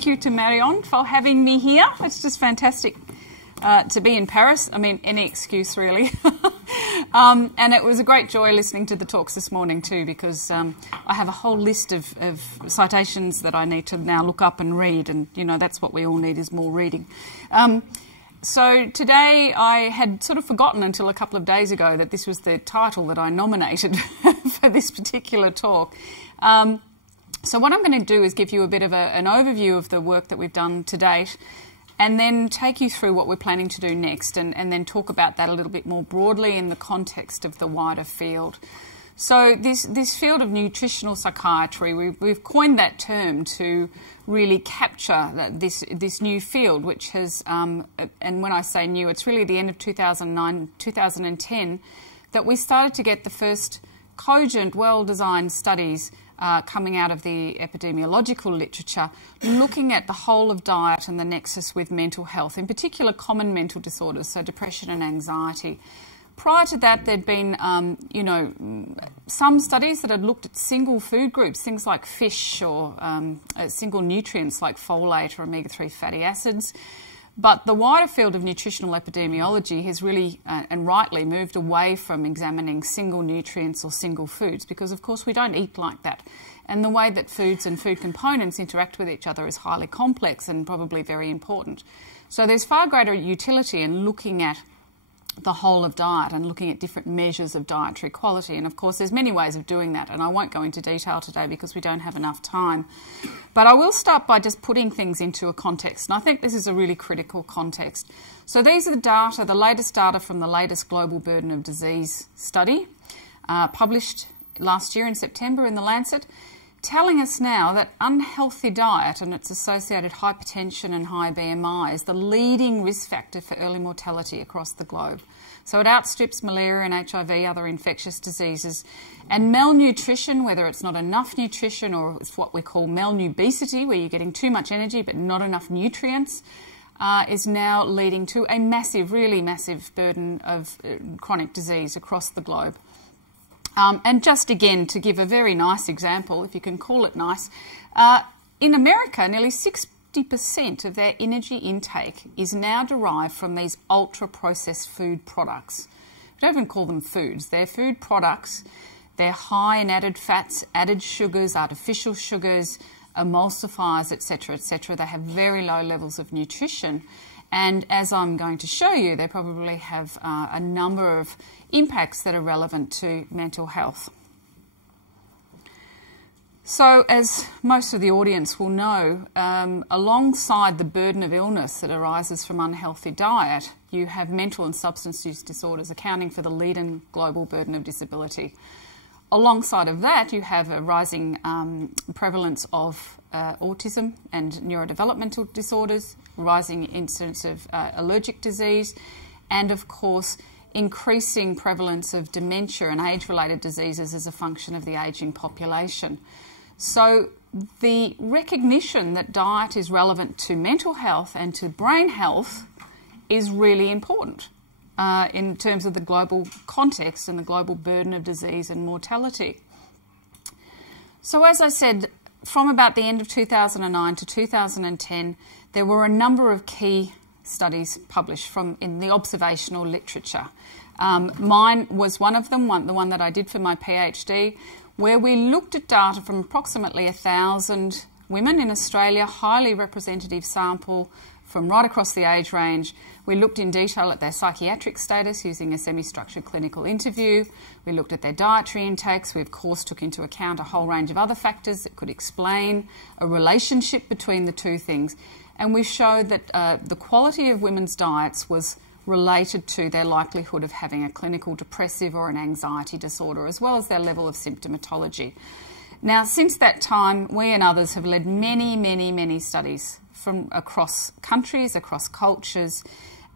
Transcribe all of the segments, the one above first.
thank you to Marion for having me here. It's just fantastic to be in Paris. I mean, any excuse really. And it was a great joy listening to the talks this morning too, because I have a whole list of citations that I need to now look up and read, and you know that's what we all need, is more reading. So today I had sort of forgotten until a couple of days ago that this was the title that I nominated for this particular talk. So what I'm going to do is give you a bit of an overview of the work that we've done to date, and then take you through what we're planning to do next, and then talk about that a little bit more broadly in the context of the wider field. So this field of nutritional psychiatry, we've coined that term to really capture this new field, which has, and when I say new, it's really the end of 2009, 2010, that we started to get the first cogent, well-designed studies coming out of the epidemiological literature, looking at the whole of diet and the nexus with mental health, in particular common mental disorders, so depression and anxiety. Prior to that, there'd been, some studies that had looked at single food groups, things like fish, or single nutrients like folate or omega-3 fatty acids. But the wider field of nutritional epidemiology has really, and rightly, moved away from examining single nutrients or single foods, because of course we don't eat like that. And the way that foods and food components interact with each other is highly complex and probably very important. So there's far greater utility in looking at the whole of diet and looking at different measures of dietary quality. And of course there's many ways of doing that, and I won't go into detail today because we don't have enough time. But I will start by just putting things into a context, and I think this is a really critical context. So these are the data, the latest data from the latest Global Burden of Disease study, published last year in September in The Lancet, telling us now that unhealthy diet and its associated hypertension and high BMI is the leading risk factor for early mortality across the globe. So it outstrips malaria and HIV, other infectious diseases. And malnutrition, whether it's not enough nutrition or it's what we call malnubesity, where you're getting too much energy but not enough nutrients, is now leading to a massive, really massive burden of chronic disease across the globe. And just again, to give a very nice example, if you can call it nice, in America, nearly 60% of their energy intake is now derived from these ultra-processed food products. We don't even call them foods. They're food products. They're high in added fats, added sugars, artificial sugars, emulsifiers, etc., etc. They have very low levels of nutrition. And as I'm going to show you, they probably have a number of impacts that are relevant to mental health. So as most of the audience will know, alongside the burden of illness that arises from unhealthy diet, you have mental and substance use disorders accounting for the leading global burden of disability. Alongside of that, you have a rising prevalence of autism and neurodevelopmental disorders, rising incidence of allergic disease, and of course increasing prevalence of dementia and age-related diseases as a function of the ageing population. So the recognition that diet is relevant to mental health and to brain health is really important in terms of the global context and the global burden of disease and mortality. So as I said, from about the end of 2009 to 2010, there were a number of key studies published in the observational literature. Mine was one of them, the one that I did for my PhD, where we looked at data from approximately 1,000 women in Australia, highly representative sample from right across the age range. We looked in detail at their psychiatric status using a semi-structured clinical interview. We looked at their dietary intakes. We, of course, took into account a whole range of other factors that could explain a relationship between the two things. And we showed that the quality of women's diets was related to their likelihood of having a clinical depressive or an anxiety disorder, as well as their level of symptomatology. Now, since that time, we and others have led many, many, many studies from across countries, across cultures,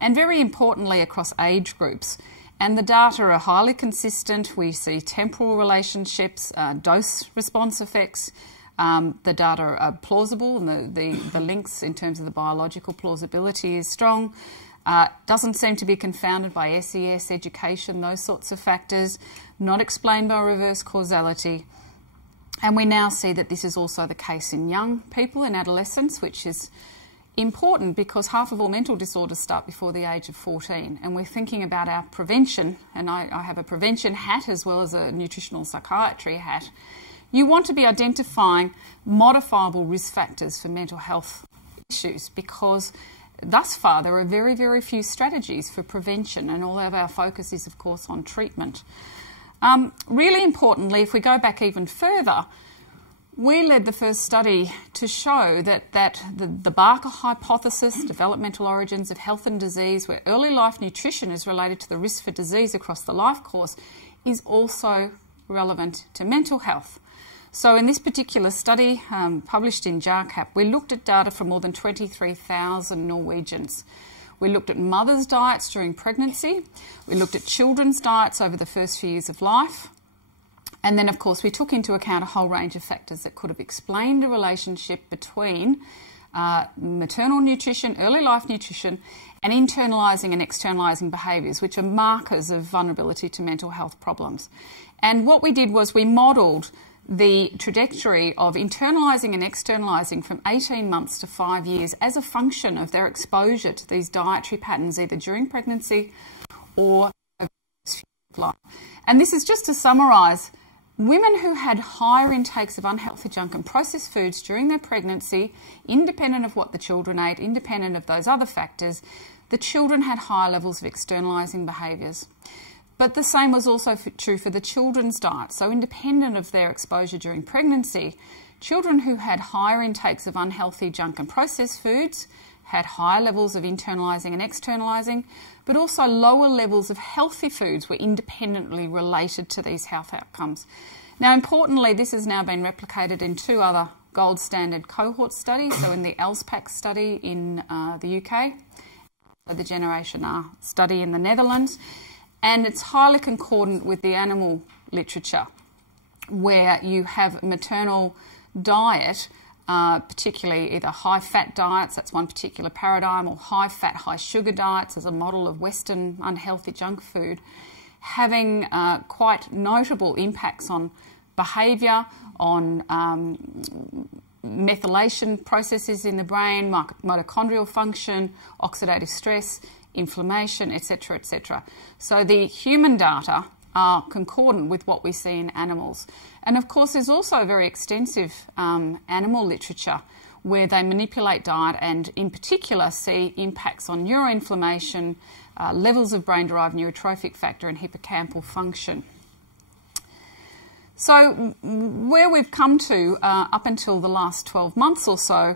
and very importantly, across age groups. And the data are highly consistent. We see temporal relationships, dose-response effects. The data are plausible, and the links in terms of the biological plausibility is strong. Doesn't seem to be confounded by SES, education, those sorts of factors. Not explained by reverse causality. And we now see that this is also the case in young people, in adolescents, which is important because half of all mental disorders start before the age of 14. And we're thinking about our prevention, and I have a prevention hat as well as a nutritional psychiatry hat. You want to be identifying modifiable risk factors for mental health issues because thus far there are very, very few strategies for prevention, and all of our focus is, of course, on treatment. Really importantly, if we go back even further, we led the first study to show that the Barker hypothesis, developmental origins of health and disease, where early life nutrition is related to the risk for disease across the life course, is also relevant to mental health. So in this particular study, published in JARCAP, we looked at data from more than 23,000 Norwegians. We looked at mothers' diets during pregnancy. We looked at children's diets over the first few years of life. And then, of course, we took into account a whole range of factors that could have explained the relationship between maternal nutrition, early life nutrition, and internalising and externalising behaviours, which are markers of vulnerability to mental health problems. And what we did was we modelled the trajectory of internalising and externalising from 18 months to 5 years as a function of their exposure to these dietary patterns either during pregnancy or over life. And this is just to summarise, women who had higher intakes of unhealthy junk and processed foods during their pregnancy, independent of what the children ate, independent of those other factors, the children had higher levels of externalising behaviours. But the same was also true for the children's diet. So independent of their exposure during pregnancy, children who had higher intakes of unhealthy junk and processed foods had higher levels of internalising and externalising, but also lower levels of healthy foods were independently related to these health outcomes. Now, importantly, this has now been replicated in 2 other gold standard cohort studies, so in the ELSPAC study in the UK, the Generation R study in the Netherlands, and it's highly concordant with the animal literature, where you have maternal diet, particularly either high-fat diets, that's one particular paradigm, or high-fat, high-sugar diets as a model of Western unhealthy junk food, having quite notable impacts on behaviour, on methylation processes in the brain, mitochondrial function, oxidative stress, inflammation, etc., etc. So the human data are concordant with what we see in animals. And of course there's also very extensive animal literature where they manipulate diet and in particular see impacts on neuroinflammation, levels of brain-derived neurotrophic factor and hippocampal function. So where we've come to up until the last 12 months or so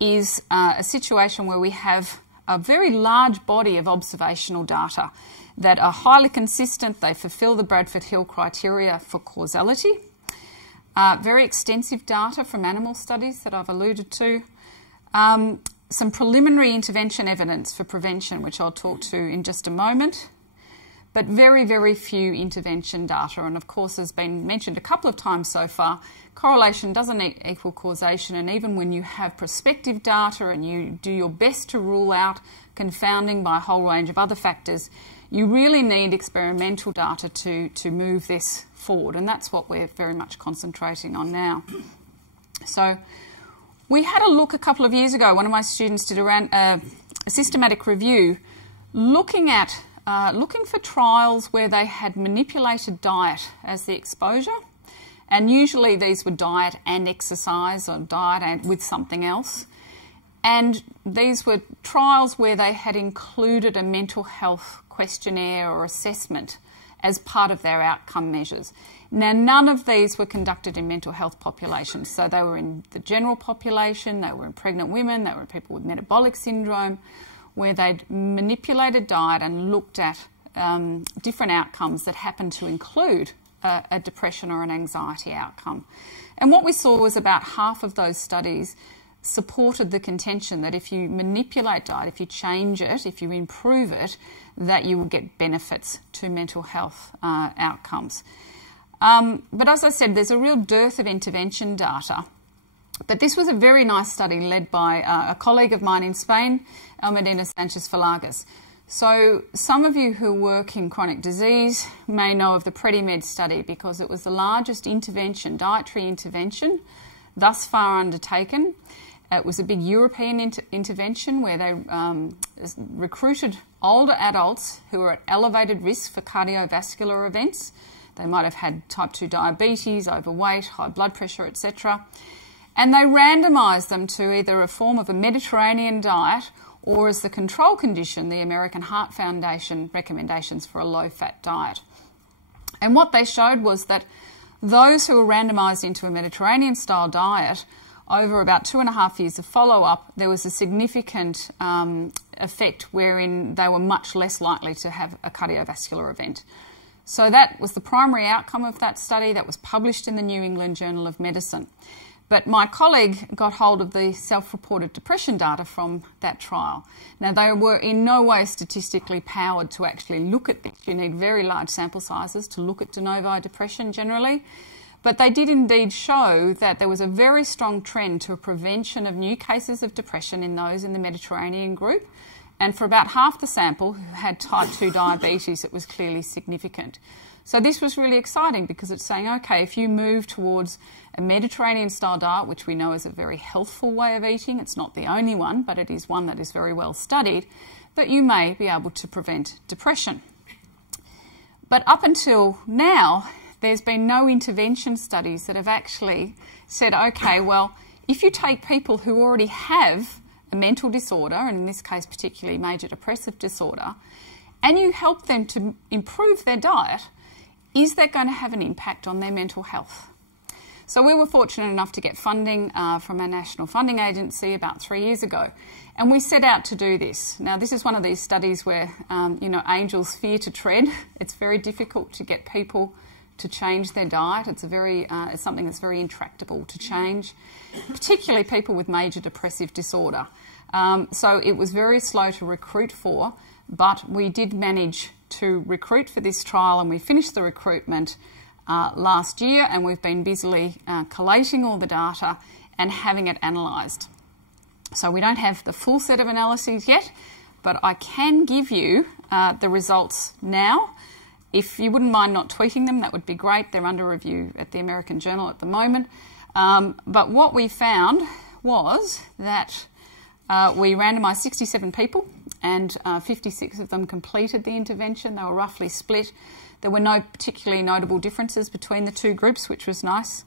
is a situation where we have a very large body of observational data that are highly consistent. They fulfil the Bradford-Hill criteria for causality. Very extensive data from animal studies that I've alluded to. Some preliminary intervention evidence for prevention, which I'll talk to in just a moment. But very, very few intervention data. And of course, as been mentioned a couple of times so far, correlation doesn't equal causation. And even when you have prospective data and you do your best to rule out confounding by a whole range of other factors, you really need experimental data to move this forward. And that's what we're very much concentrating on now. So we had a look a couple of years ago. One of my students did a systematic review looking for trials where they had manipulated diet as the exposure, and usually these were diet and exercise or diet and with something else. And these were trials where they had included a mental health questionnaire or assessment as part of their outcome measures. Now, none of these were conducted in mental health populations. So they were in the general population, they were in pregnant women, they were in people with metabolic syndrome, where they'd manipulated diet and looked at different outcomes that happened to include a depression or an anxiety outcome. And what we saw was about half of those studies supported the contention that if you manipulate diet, if you change it, if you improve it, that you will get benefits to mental health outcomes. But as I said, there's a real dearth of intervention data. But this was a very nice study led by a colleague of mine in Spain, Almudena Sanchez-Falagas. So some of you who work in chronic disease may know of the PREDIMED study because it was the largest intervention, dietary intervention, thus far undertaken. It was a big European intervention where they recruited older adults who were at elevated risk for cardiovascular events. They might have had type 2 diabetes, overweight, high blood pressure, etc. And they randomised them to either a form of a Mediterranean diet or as the control condition, the American Heart Foundation recommendations for a low-fat diet. And what they showed was that those who were randomised into a Mediterranean-style diet, over about 2.5 years of follow-up, there was a significant effect wherein they were much less likely to have a cardiovascular event. So that was the primary outcome of that study that was published in the New England Journal of Medicine. But my colleague got hold of the self-reported depression data from that trial. Now, they were in no way statistically powered to actually look at this. You need very large sample sizes to look at de novo depression generally. But they did indeed show that there was a very strong trend to a prevention of new cases of depression in those in the Mediterranean group. And for about half the sample who had type 2 diabetes, it was clearly significant. So this was really exciting because it's saying, okay, if you move towards a Mediterranean-style diet, which we know is a very healthful way of eating, it's not the only one, but it is one that is very well studied, that you may be able to prevent depression. But up until now, there's been no intervention studies that have actually said, okay, well, if you take people who already have a mental disorder, and in this case particularly major depressive disorder, and you help them to improve their diet, is that going to have an impact on their mental health? So we were fortunate enough to get funding from our national funding agency about 3 years ago, and we set out to do this. Now, this is one of these studies where, you know, angels fear to tread. It's very difficult to get people to change their diet. It's something that's very intractable to change, particularly people with major depressive disorder. So it was very slow to recruit for, but we did manage to recruit for this trial, and we finished the recruitment last year, and we've been busily collating all the data and having it analysed. So we don't have the full set of analyses yet, but I can give you the results now. If you wouldn't mind not tweeting them, that would be great. They're under review at the American Journal at the moment. But what we found was that we randomised 67 people, and 56 of them completed the intervention. They were roughly split. There were no particularly notable differences between the two groups, which was nice.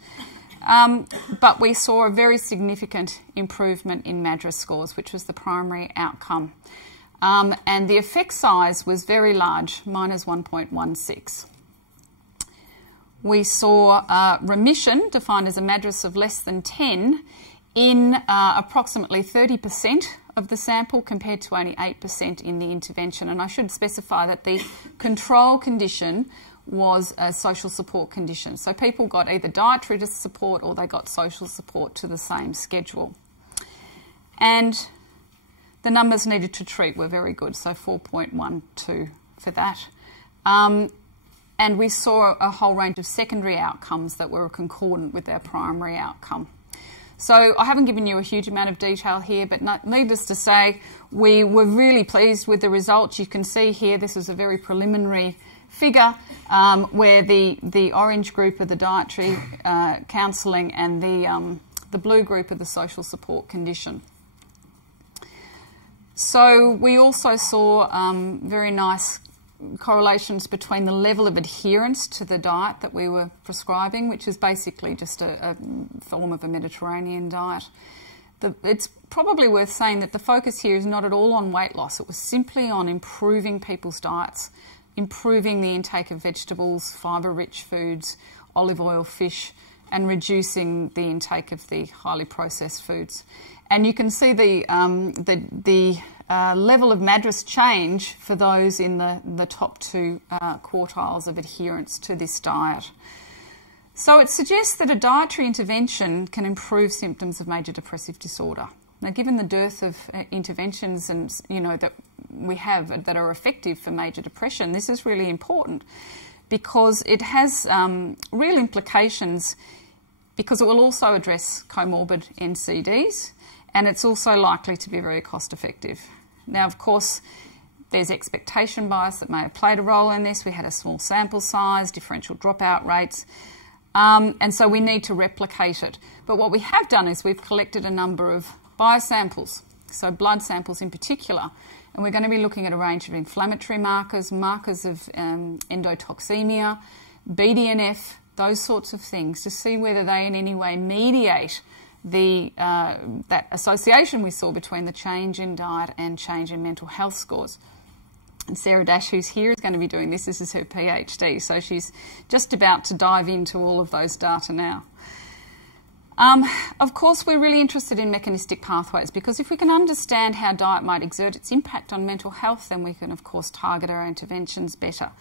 But we saw a very significant improvement in MADRS scores, which was the primary outcome. And the effect size was very large, minus 1.16. We saw remission, defined as a MADRS of less than 10, in approximately 30% of the sample compared to only 8% in the intervention. And I should specify that the control condition was a social support condition. So people got either dietary support or they got social support to the same schedule. And the numbers needed to treat were very good, so 4.12 for that. And we saw a whole range of secondary outcomes that were concordant with our primary outcome. So I haven't given you a huge amount of detail here, but needless to say, we were really pleased with the results. You can see here, this is a very preliminary figure where the orange group of the dietary counselling and the blue group of the social support condition. So we also saw very nice correlations between the level of adherence to the diet that we were prescribing, which is basically just a form of a Mediterranean diet. It's probably worth saying that the focus here is not at all on weight loss. It was simply on improving people's diets, improving the intake of vegetables, fibre-rich foods, olive oil, fish, and reducing the intake of the highly processed foods. And you can see the level of MADRS change for those in the top two quartiles of adherence to this diet. So it suggests that a dietary intervention can improve symptoms of major depressive disorder. Now, given the dearth of interventions and that we have that are effective for major depression, this is really important because it has real implications, because it will also address comorbid NCDs, and it's also likely to be very cost effective. Now, of course, There's expectation bias that may have played a role in this. We had a small sample size, differential dropout rates, and so we need to replicate it. But what we have done is we've collected a number of biosamples, so blood samples in particular, and we're going to be looking at a range of inflammatory markers, markers of endotoxemia, BDNF, those sorts of things, to see whether they in any way mediate that association we saw between the change in diet and change in mental health scores. And Sarah Dash, who's here, is going to be doing this. This is her PhD, so she's just about to dive into all of those data now. Of course, we're really interested in mechanistic pathways, because if we can understand how diet might exert its impact on mental health, then we can, of course, target our interventions better.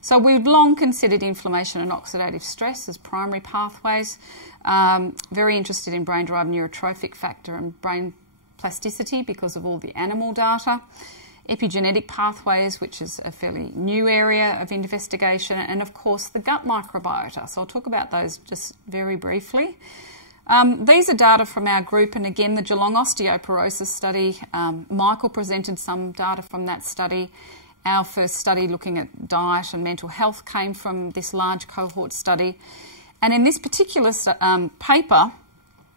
So we've long considered inflammation and oxidative stress as primary pathways. Very interested in brain-derived neurotrophic factor and brain plasticity because of all the animal data. Epigenetic pathways, which is a fairly new area of investigation, and of course the gut microbiota. So I'll talk about those just very briefly. These are data from our group, and again the Geelong osteoporosis study. Michael presented some data from that study. Our first study looking at diet and mental health came from this large cohort study. And in this particular paper,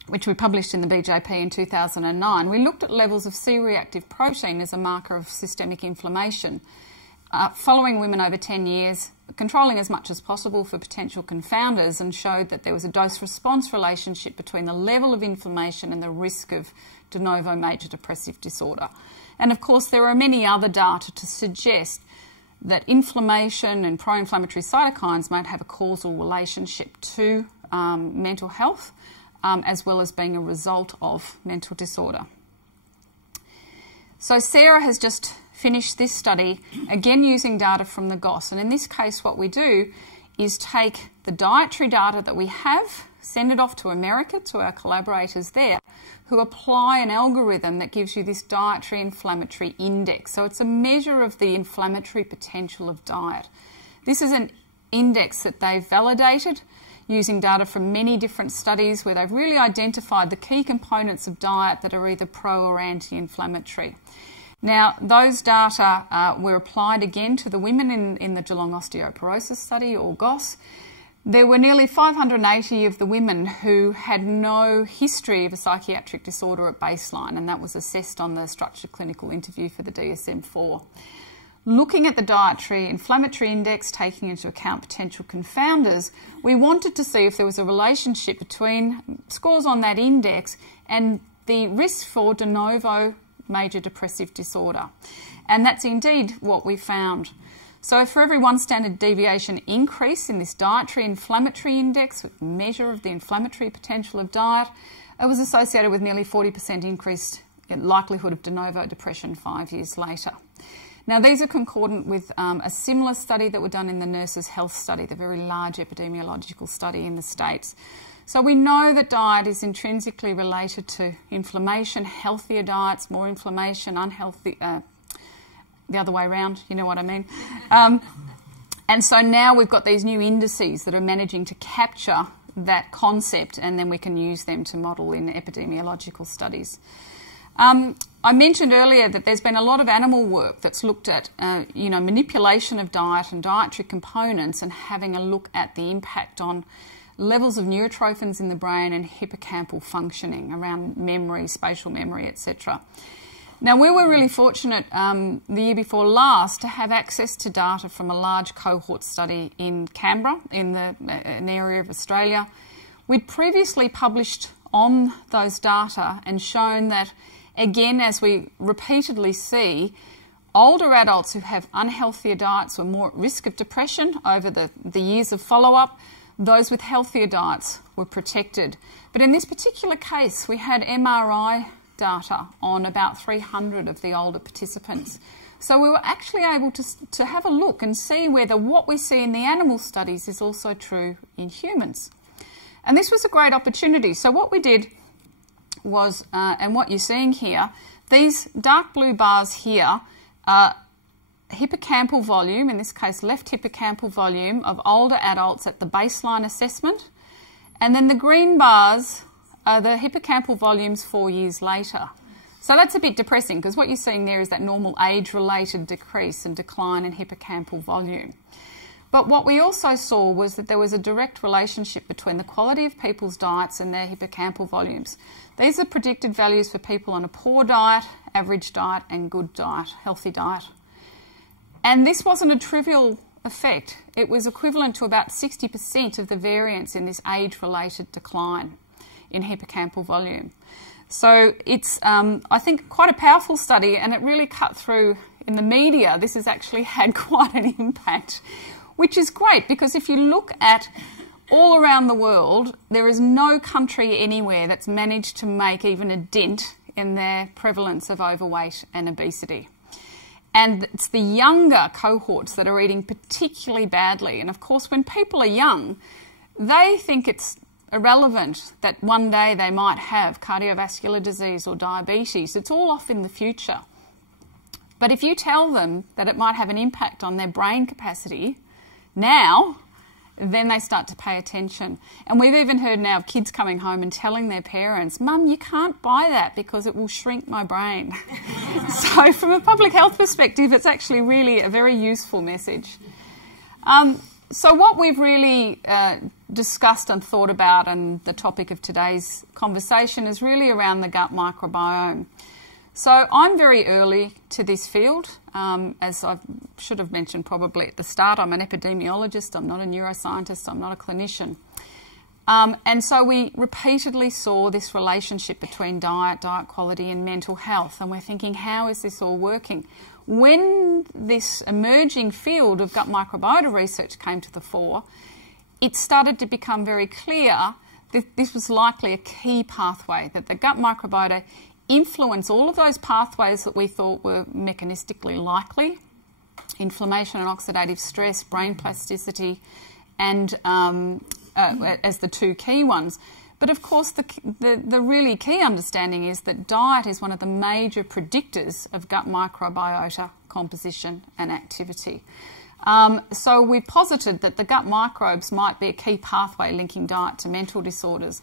which we published in the BJP in 2009, we looked at levels of C-reactive protein as a marker of systemic inflammation, following women over 10 years, controlling as much as possible for potential confounders, and showed that there was a dose-response relationship between the level of inflammation and the risk of de novo major depressive disorder. And of course, there are many other data to suggest that inflammation and pro-inflammatory cytokines might have a causal relationship to mental health, as well as being a result of mental disorder. So Sarah has just finished this study, again using data from the GOS. And in this case, what we do is take the dietary data that we have, send it off to America, to our collaborators there, who apply an algorithm that gives you this dietary inflammatory index. So it's a measure of the inflammatory potential of diet. This is an index that they've validated using data from many different studies where they've really identified the key components of diet that are either pro or anti-inflammatory. Now, those data were applied again to the women in the Geelong osteoporosis study, or GOS. There were nearly 580 of the women who had no history of a psychiatric disorder at baseline, and that was assessed on the structured clinical interview for the DSM-4. Looking at the dietary inflammatory index, taking into account potential confounders, we wanted to see if there was a relationship between scores on that index and the risk for de novo major depressive disorder. And that's indeed what we found. So for every 1 standard deviation increase in this dietary inflammatory index, a measure of the inflammatory potential of diet, it was associated with nearly 40% increased likelihood of de novo depression 5 years later. Now, these are concordant with a similar study that were done in the Nurses' Health Study, the very large epidemiological study in the States. So we know that diet is intrinsically related to inflammation, healthier diets, more inflammation, unhealthy, the other way around, you know what I mean. And so now we've got these new indices that are managing to capture that concept, and then we can use them to model in epidemiological studies. I mentioned earlier that there's been a lot of animal work that's looked at manipulation of diet and dietary components, and having a look at the impact on levels of neurotrophins in the brain and hippocampal functioning around memory, spatial memory, etc. Now, we were really fortunate the year before last to have access to data from a large cohort study in Canberra, in an area of Australia. We'd previously published on those data and shown that, again, as we repeatedly see, older adults who have unhealthier diets were more at risk of depression over the years of follow-up. Those with healthier diets were protected. But in this particular case, we had MRI data on about 300 of the older participants. So we were actually able to have a look and see whether what we see in the animal studies is also true in humans. And this was a great opportunity. So what we did was, and what you're seeing here, these dark blue bars here are hippocampal volume, in this case left hippocampal volume of older adults at the baseline assessment, and then the green bars are the hippocampal volumes 4 years later. So that's a bit depressing, because what you're seeing there is that normal age-related decrease and decline in hippocampal volume. But what we also saw was that there was a direct relationship between the quality of people's diets and their hippocampal volumes. These are predicted values for people on a poor diet, average diet and good diet, healthy diet. And this wasn't a trivial effect. It was equivalent to about 60% of the variance in this age-related decline in hippocampal volume. So it's, I think, quite a powerful study, and it really cut through in the media. This has actually had quite an impact, which is great, because if you look at all around the world, there is no country anywhere that's managed to make even a dent in their prevalence of overweight and obesity. And it's the younger cohorts that are eating particularly badly. And of course, when people are young, they think it's irrelevant that one day they might have cardiovascular disease or diabetes. It's all off in the future. But if you tell them that it might have an impact on their brain capacity now, then they start to pay attention. And we've even heard now of kids coming home and telling their parents, "Mum, you can't buy that because it will shrink my brain." So from a public health perspective, it's actually really a very useful message. So what we've really discussed and thought about, and the topic of today's conversation, is really around the gut microbiome. So I'm very early to this field. As I should have mentioned probably at the start, I'm an epidemiologist, I'm not a neuroscientist, I'm not a clinician. And so we repeatedly saw this relationship between diet, diet quality and mental health, and we're thinking, how is this all working? When this emerging field of gut microbiota research came to the fore, it started to become very clear that this was likely a key pathway, that the gut microbiota influence all of those pathways that we thought were mechanistically likely: inflammation and oxidative stress, brain plasticity, and as the two key ones. But of course, the really key understanding is that diet is one of the major predictors of gut microbiota composition and activity. So we posited that the gut microbes might be a key pathway linking diet to mental disorders.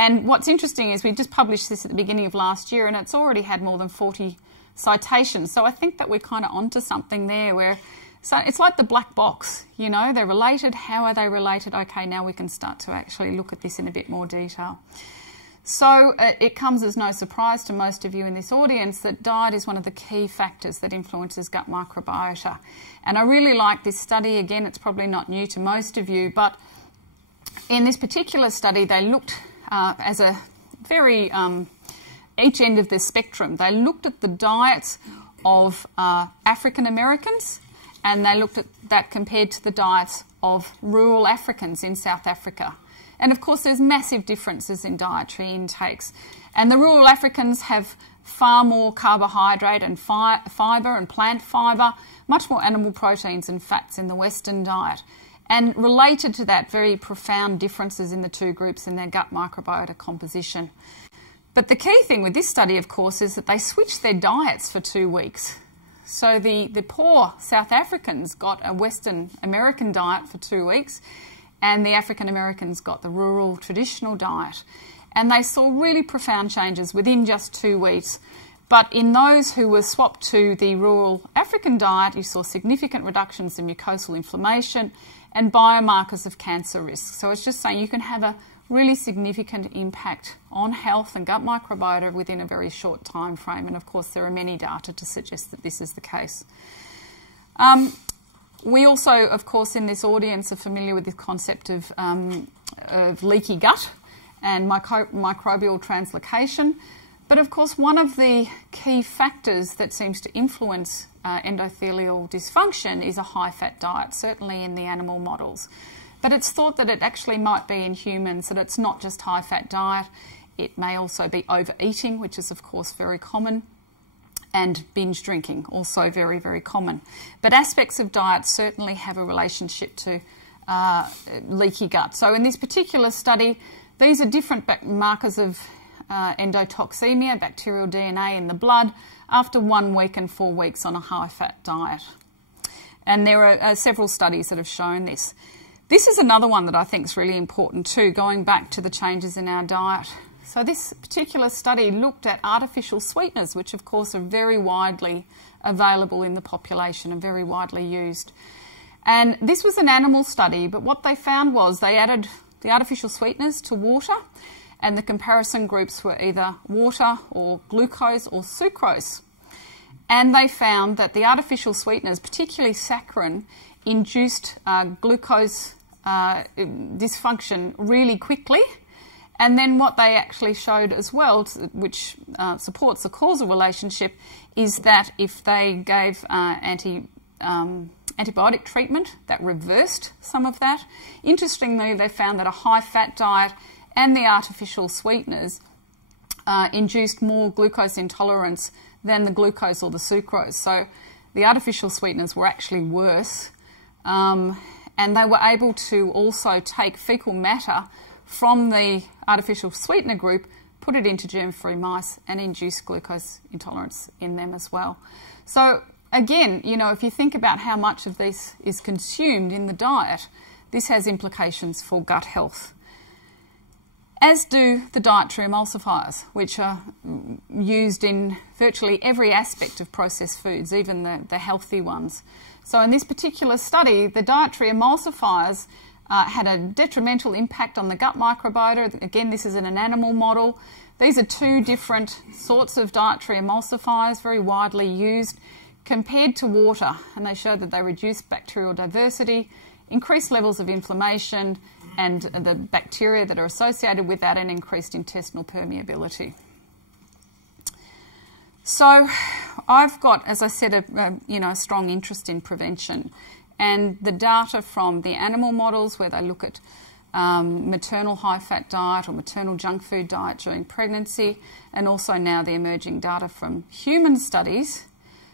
And what's interesting is we just published this at the beginning of last year, and it's already had more than 40 citations. So I think that we're kind of onto something there, where so it's like the black box, you know, they're related. How are they related? Okay, now we can start to actually look at this in a bit more detail. So it comes as no surprise to most of you in this audience that diet is one of the key factors that influences gut microbiota. And I really like this study. Again, it's probably not new to most of you, but in this particular study, they looked as a very each end of the spectrum. They looked at the diets of African Americans, and they looked at that compared to the diets of rural Africans in South Africa. And of course, there's massive differences in dietary intakes. And the rural Africans have far more carbohydrate and fibre and plant fibre, much more animal proteins and fats in the Western diet. And related to that, very profound differences in the two groups in their gut microbiota composition. But the key thing with this study, of course, is that they switched their diets for 2 weeks. So the poor South Africans got a Western American diet for 2 weeks, and the African Americans got the rural traditional diet. And they saw really profound changes within just 2 weeks. But in those who were swapped to the rural African diet, you saw significant reductions in mucosal inflammation and biomarkers of cancer risk. So it's just saying you can have a really significant impact on health and gut microbiota within a very short time frame. And of course, there are many data to suggest that this is the case. We also, of course, in this audience are familiar with the concept of leaky gut and microbial translocation. But of course, one of the key factors that seems to influence endothelial dysfunction is a high-fat diet, certainly in the animal models. But it's thought that it actually might be in humans, that it's not just high-fat diet. It may also be overeating, which is, of course, very common, and binge drinking, also very, very common. But aspects of diet certainly have a relationship to leaky gut. So in this particular study, these are different markers of endotoxemia, bacterial DNA in the blood, after 1 week and 4 weeks on a high-fat diet. And there are several studies that have shown this. This is another one that I think is really important too, going back to the changes in our diet. So this particular study looked at artificial sweeteners, which of course are very widely available in the population and very widely used. And this was an animal study, but what they found was they added the artificial sweeteners to water, and the comparison groups were either water or glucose or sucrose. And they found that the artificial sweeteners, particularly saccharin, induced glucose dysfunction really quickly. And then what they actually showed as well, which supports the causal relationship, is that if they gave antibiotic treatment, that reversed some of that. Interestingly, they found that a high-fat diet and the artificial sweeteners induced more glucose intolerance than the glucose or the sucrose. So the artificial sweeteners were actually worse. And they were able to also take fecal matter from the artificial sweetener group, put it into germ-free mice and induce glucose intolerance in them as well. So again, you know, if you think about how much of this is consumed in the diet, this has implications for gut health. As do the dietary emulsifiers, which are used in virtually every aspect of processed foods, even the healthy ones. So in this particular study, the dietary emulsifiers had a detrimental impact on the gut microbiota. Again, this is in an animal model. These are two different sorts of dietary emulsifiers, very widely used, compared to water. And they showed that they reduced bacterial diversity, increased levels of inflammation, and the bacteria that are associated with that, and increased intestinal permeability. So I've got, as I said, a strong interest in prevention. And the data from the animal models, where they look at maternal high-fat diet or maternal junk food diet during pregnancy, and also now the emerging data from human studies,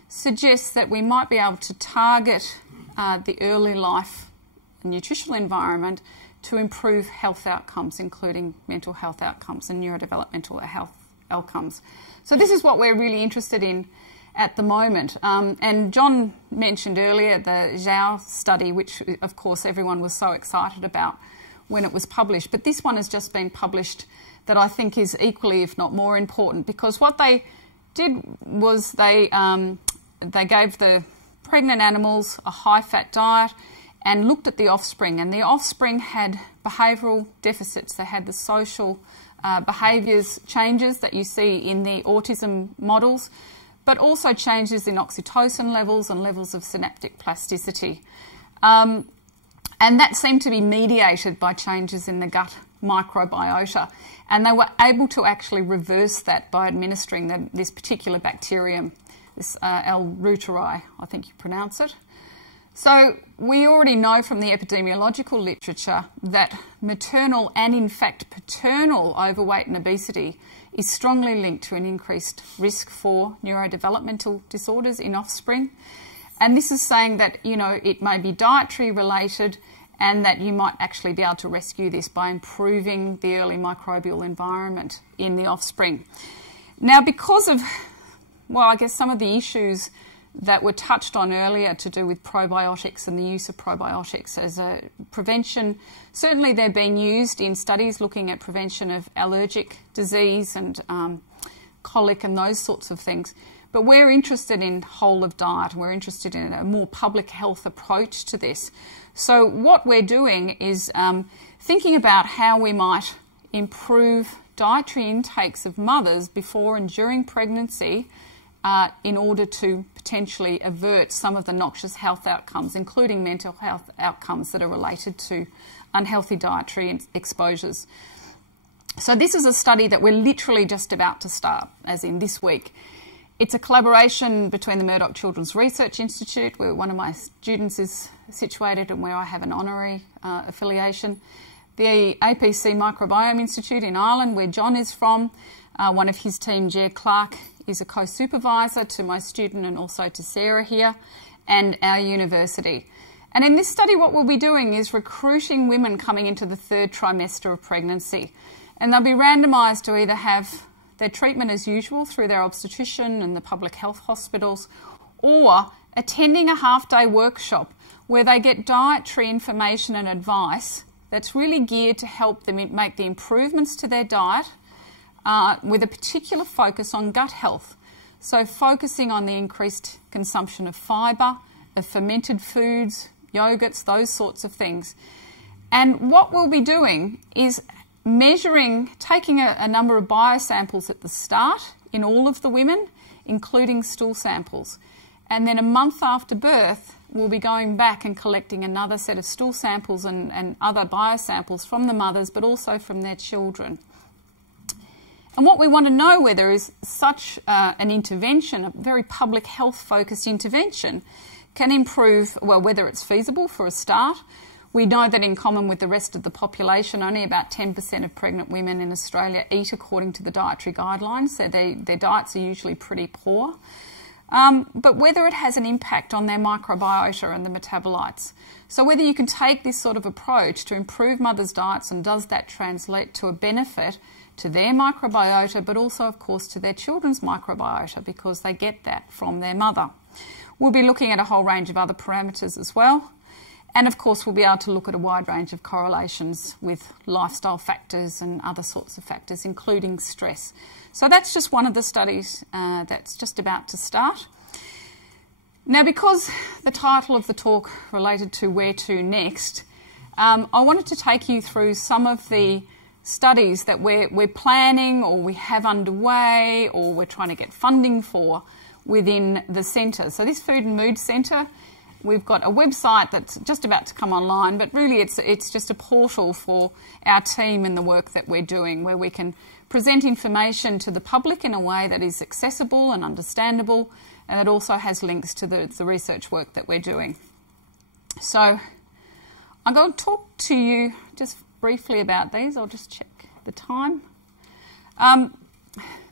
suggests that we might be able to target the early life nutritional environment to improve health outcomes, including mental health outcomes and neurodevelopmental health outcomes. So this is what we're really interested in at the moment. And John mentioned earlier the Zhao study, which of course everyone was so excited about when it was published. But this one has just been published that I think is equally, if not more important, because what they did was they gave the pregnant animals a high-fat diet and looked at the offspring. And the offspring had behavioural deficits. They had the social behaviours changes that you see in the autism models, but also changes in oxytocin levels and levels of synaptic plasticity. And that seemed to be mediated by changes in the gut microbiota. And they were able to actually reverse that by administering this particular bacterium, this L. reuteri, I think you pronounce it. So we already know from the epidemiological literature that maternal and in fact paternal overweight and obesity is strongly linked to an increased risk for neurodevelopmental disorders in offspring. And this is saying that, you know, it may be dietary related and that you might actually be able to rescue this by improving the early microbial environment in the offspring. Now, because of, well, I guess some of the issues that were touched on earlier to do with probiotics and the use of probiotics as a prevention. Certainly they're being used in studies looking at prevention of allergic disease and colic and those sorts of things. But we're interested in whole of diet. We're interested in a more public health approach to this. So what we're doing is thinking about how we might improve dietary intakes of mothers before and during pregnancy in order to potentially avert some of the noxious health outcomes, including mental health outcomes that are related to unhealthy dietary exposures. So this is a study that we're literally just about to start, as in this week. It's a collaboration between the Murdoch Children's Research Institute, where one of my students is situated and where I have an honorary affiliation, the APC Microbiome Institute in Ireland, where John is from. One of his team, Jer Clark, is a co-supervisor to my student and also to Sarah here, and our university. And in this study, what we'll be doing is recruiting women coming into the third trimester of pregnancy. And they'll be randomised to either have their treatment as usual through their obstetrician and the public health hospitals, or attending a half-day workshop where they get dietary information and advice that's really geared to help them make the improvements to their diet, with a particular focus on gut health. So focusing on the increased consumption of fibre, of fermented foods, yogurts, those sorts of things. And what we'll be doing is measuring, taking a number of biosamples at the start in all of the women, including stool samples. And then a month after birth, we'll be going back and collecting another set of stool samples and other biosamples from the mothers, but also from their children. And what we want to know whether is such an intervention, a very public health focused intervention, can improve, well, whether it's feasible for a start. We know that in common with the rest of the population, only about 10% of pregnant women in Australia eat according to the dietary guidelines, so their diets are usually pretty poor. But whether it has an impact on their microbiota and the metabolites. So whether you can take this sort of approach to improve mothers' diets, and does that translate to a benefit to their microbiota, but also, of course, to their children's microbiota, because they get that from their mother. We'll be looking at a whole range of other parameters as well. And of course, we'll be able to look at a wide range of correlations with lifestyle factors and other sorts of factors, including stress. So that's just one of the studies that's just about to start. Now, because the title of the talk related to where to next, I wanted to take you through some of the studies that we're planning, or we have underway, or we're trying to get funding for within the centre. So this Food and Mood Centre, we've got a website that's just about to come online, but really it's just a portal for our team and the work that we're doing, where we can present information to the public in a way that is accessible and understandable, and it also has links to the research work that we're doing. So I'm going to talk to you just briefly about these. I'll just check the time.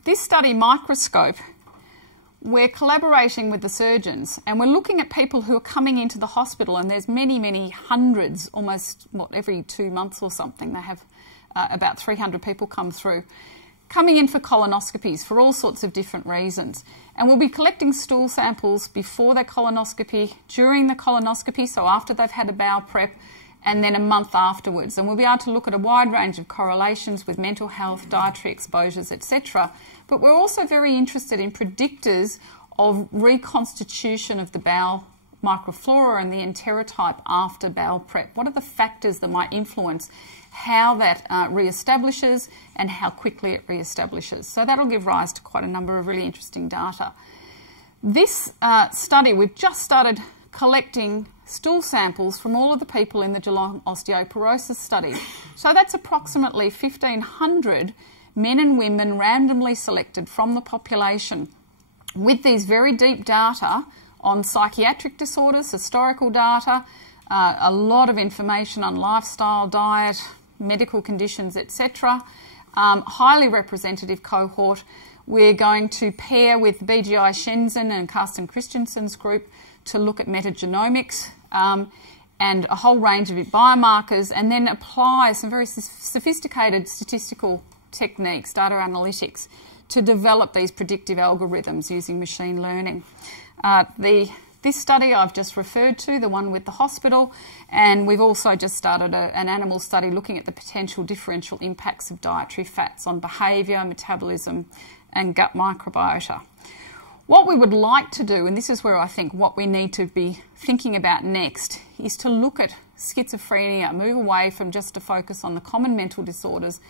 This study, Microscope, we're collaborating with the surgeons, and we're looking at people who are coming into the hospital, and there's many, many hundreds, almost every 2 months or something. They have about 300 people come through, coming in for colonoscopies for all sorts of different reasons. And we'll be collecting stool samples before their colonoscopy, during the colonoscopy, so after they've had a bowel prep, and then a month afterwards. And we'll be able to look at a wide range of correlations with mental health, dietary exposures, etc. But we're also very interested in predictors of reconstitution of the bowel microflora and the enterotype after bowel prep. What are the factors that might influence how that re-establishes and how quickly it re-establishes? So that'll give rise to quite a number of really interesting data. This study, we've just started collecting stool samples from all of the people in the Geelong osteoporosis study. So that's approximately 1,500 men and women randomly selected from the population with these very deep data on psychiatric disorders, historical data, a lot of information on lifestyle, diet, medical conditions, etc. Highly representative cohort. We're going to pair with BGI Shenzhen and Carsten Christensen's group to look at metagenomics and a whole range of biomarkers, and then apply some very sophisticated statistical techniques, data analytics, to develop these predictive algorithms using machine learning. This study I've just referred to, the one with the hospital, and we've also just started an animal study looking at the potential differential impacts of dietary fats on behaviour, metabolism and gut microbiota. What we would like to do, and this is where I think what we need to be thinking about next, is to look at schizophrenia, move away from just a focus on the common mental disorders,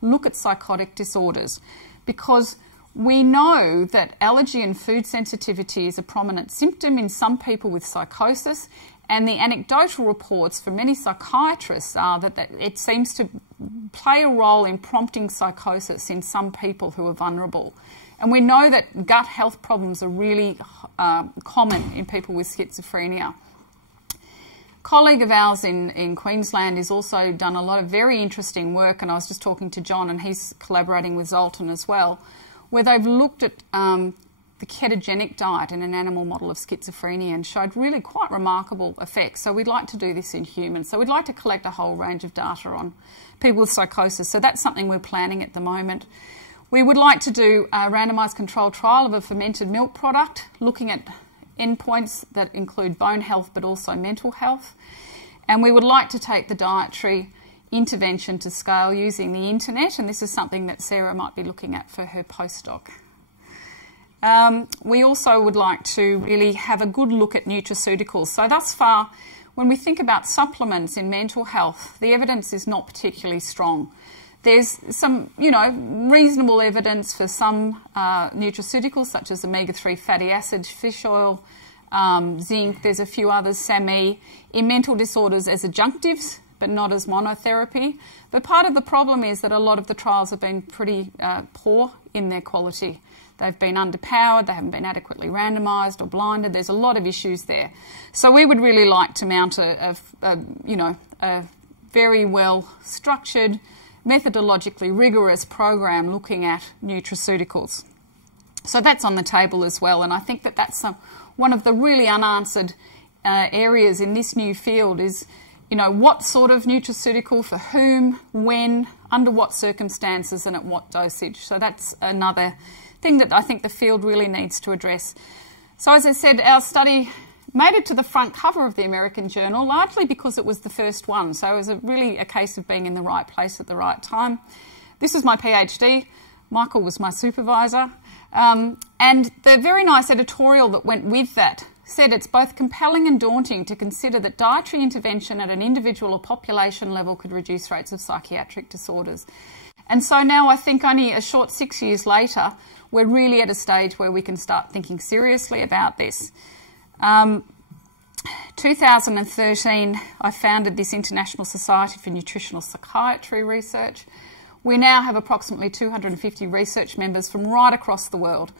look at psychotic disorders, because we know that allergy and food sensitivity is a prominent symptom in some people with psychosis, and the anecdotal reports from many psychiatrists are that it seems to play a role in prompting psychosis in some people who are vulnerable. And we know that gut health problems are really common in people with schizophrenia. A colleague of ours in Queensland has also done a lot of very interesting work, and I was just talking to John, and he's collaborating with Zoltan as well, where they've looked at the ketogenic diet in an animal model of schizophrenia and showed really quite remarkable effects. So we'd like to do this in humans. So we'd like to collect a whole range of data on people with psychosis. So that's something we're planning at the moment. We would like to do a randomised controlled trial of a fermented milk product, looking at endpoints that include bone health but also mental health. And we would like to take the dietary intervention to scale using the internet, and this is something that Sarah might be looking at for her postdoc. We also would like to really have a good look at nutraceuticals. So thus far, when we think about supplements in mental health, the evidence is not particularly strong. There's some, reasonable evidence for some nutraceuticals, such as omega-3 fatty acids, fish oil, zinc. There's a few others, SAMe, in mental disorders as adjunctives, but not as monotherapy. But part of the problem is that a lot of the trials have been pretty poor in their quality. They've been underpowered, they haven't been adequately randomised or blinded. There's a lot of issues there. So we would really like to mount a very well structured, methodologically rigorous program looking at nutraceuticals. So that's on the table as well, and I think that that's one of the really unanswered areas in this new field is, what sort of nutraceutical for whom, when, under what circumstances and at what dosage. So that's another thing that I think the field really needs to address. So as I said, our study made it to the front cover of the American Journal, largely because it was the first one. So it was really a case of being in the right place at the right time. This was my PhD. Michael was my supervisor. And the very nice editorial that went with that said it's both compelling and daunting to consider that dietary intervention at an individual or population level could reduce rates of psychiatric disorders. And so now I think only a short 6 years later, we're really at a stage where we can start thinking seriously about this. 2013, I founded this International Society for Nutritional Psychiatry Research. We now have approximately 250 research members from right across the world,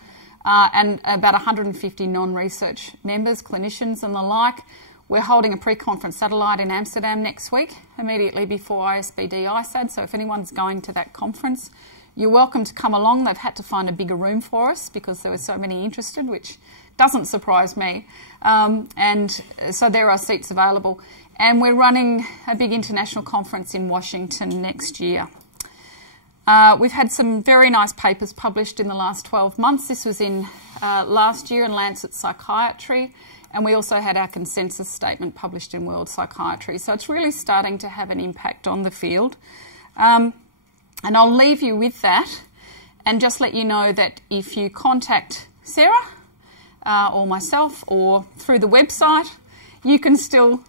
and about 150 non-research members, clinicians and the like. We're holding a pre-conference satellite in Amsterdam next week, immediately before ISBD ISAD, so if anyone's going to that conference, you're welcome to come along. They've had to find a bigger room for us because there were so many interested, which doesn't surprise me. And so there are seats available. And we're running a big international conference in Washington next year. We've had some very nice papers published in the last 12 months. This was in last year in Lancet Psychiatry, and we also had our consensus statement published in World Psychiatry. So it's really starting to have an impact on the field. And I'll leave you with that and just let you know that if you contact Sarah or myself or through the website, you can still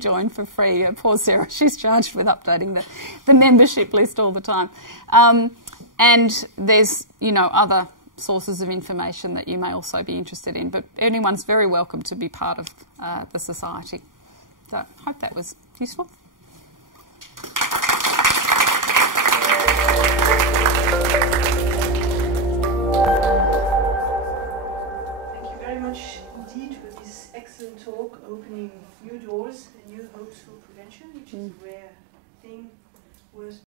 join for free. Poor Sarah, she's charged with updating the membership list all the time. And there's other sources of information that you may also be interested in. But anyone's very welcome to be part of the society. So I hope that was useful. Thank you very much indeed for this excellent talk, opening new doors and new hopes for prevention, which is a rare thing worth